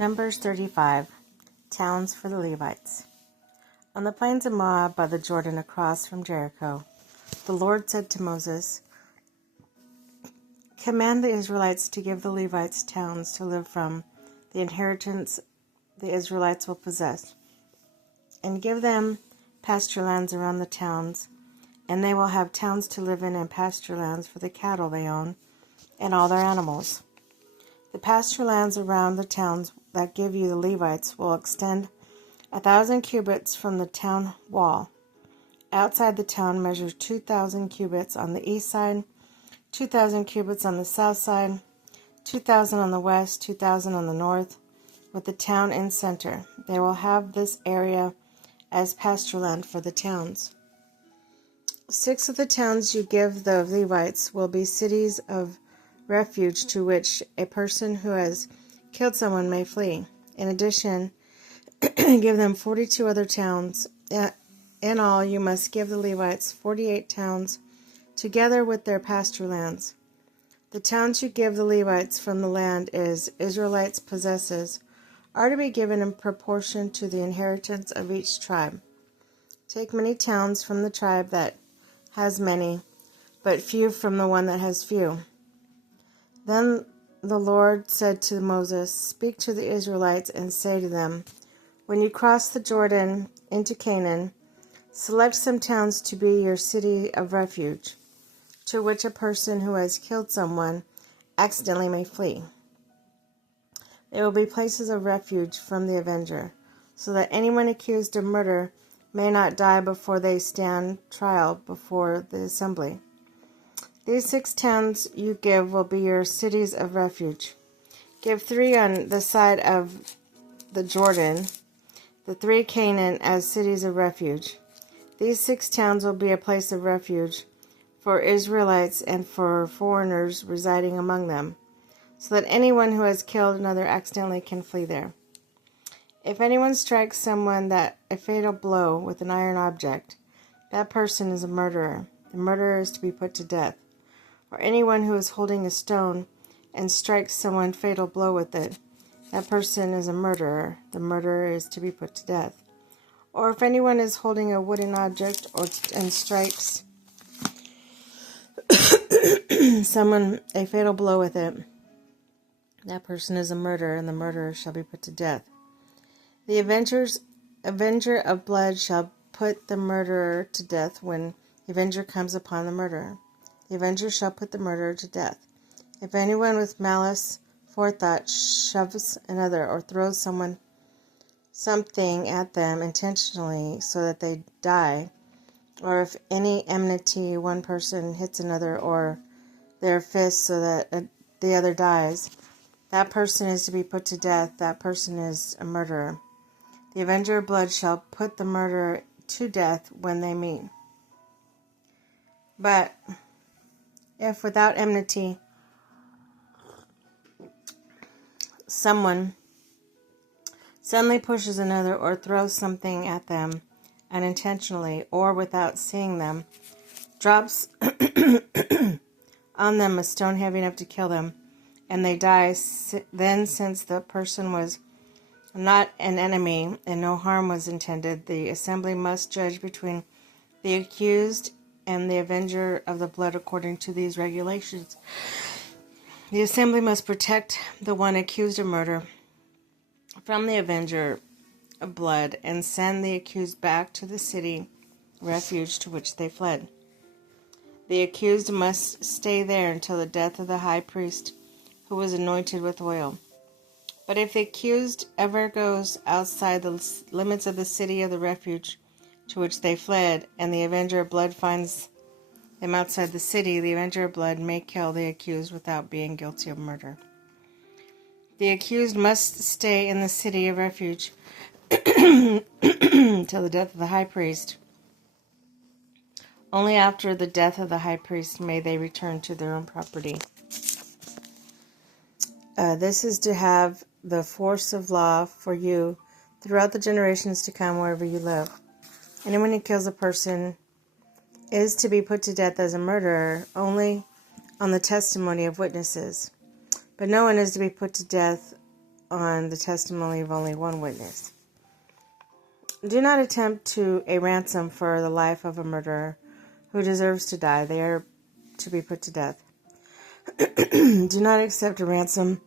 Numbers 35. Towns for the Levites. On the plains of Moab by the Jordan across from Jericho, the Lord said to Moses, "Command the Israelites to give the Levites towns to live from, the inheritance the Israelites will possess, and give them pasture lands around the towns, and they will have towns to live in and pasture lands for the cattle they own and all their animals. The pasture lands around the towns that give you the Levites will extend 1,000 cubits from the town wall. Outside the town measure 2,000 cubits on the east side, 2,000 cubits on the south side, 2,000 on the west, 2,000 on the north, with the town in center. They will have this area as pasture land for the towns. 6 of the towns you give the Levites will be cities of refuge to which a person who has killed someone may flee. In addition, give them 42 other towns. In all, you must give the Levites 48 towns, together with their pasture lands. The towns you give the Levites from the land Israelites possesses are to be given in proportion to the inheritance of each tribe. Take many towns from the tribe that has many, but few from the one that has few." Then the Lord said to Moses, "Speak to the Israelites and say to them, when you cross the Jordan into Canaan, select some towns to be your city of refuge, to which a person who has killed someone accidentally may flee. They will be places of refuge from the avenger, so that anyone accused of murder may not die before they stand trial before the assembly. These 6 towns you give will be your cities of refuge. Give 3 on the side of the Jordan, the 3 Canaan as cities of refuge. These 6 towns will be a place of refuge for Israelites and for foreigners residing among them, so that anyone who has killed another accidentally can flee there. If anyone strikes someone a fatal blow with an iron object, that person is a murderer. The murderer is to be put to death. Or anyone who is holding a stone and strikes someone a fatal blow with it, that person is a murderer. The murderer is to be put to death. Or if anyone is holding a wooden object and strikes someone a fatal blow with it, that person is a murderer, and the murderer shall be put to death. The avenger of blood shall put the murderer to death when the avenger comes upon the murderer. The avenger shall put the murderer to death. If anyone with malice forethought shoves another or throws something at them intentionally so that they die, or if any enmity one person hits another or their fist so that the other dies, that person is to be put to death. That person is a murderer. The avenger of blood shall put the murderer to death when they meet. But if without enmity someone suddenly pushes another or throws something at them unintentionally or without seeing them, drops on them a stone heavy enough to kill them, and they die, then since the person was not an enemy and no harm was intended, the assembly must judge between the accused and the avenger of the blood according to these regulations. The assembly must protect the one accused of murder from the avenger of blood and send the accused back to the city refuge to which they fled. The accused must stay there until the death of the high priest who was anointed with oil. But if the accused ever goes outside the limits of the city of the refuge to which they fled, and the avenger of blood finds them outside the city, the avenger of blood may kill the accused without being guilty of murder. The accused must stay in the city of refuge until the death of the high priest. Only after the death of the high priest may they return to their own property. This is to have the force of law for you throughout the generations to come wherever you live. Anyone who kills a person is to be put to death as a murderer only on the testimony of witnesses. But no one is to be put to death on the testimony of only one witness. Do not attempt a ransom for the life of a murderer who deserves to die. They are to be put to death. Do not accept a ransom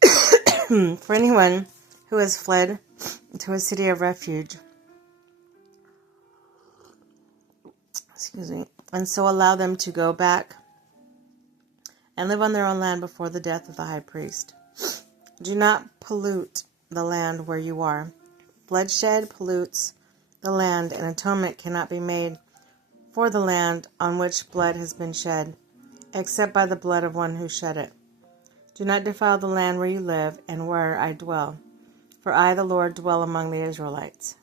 for anyone who has fled to a city of refuge. And so allow them to go back and live on their own land before the death of the high priest. Do not pollute the land where you are. Bloodshed pollutes the land, and atonement cannot be made for the land on which blood has been shed, except by the blood of one who shed it. Do not defile the land where you live and where I dwell, for I, the Lord, dwell among the Israelites.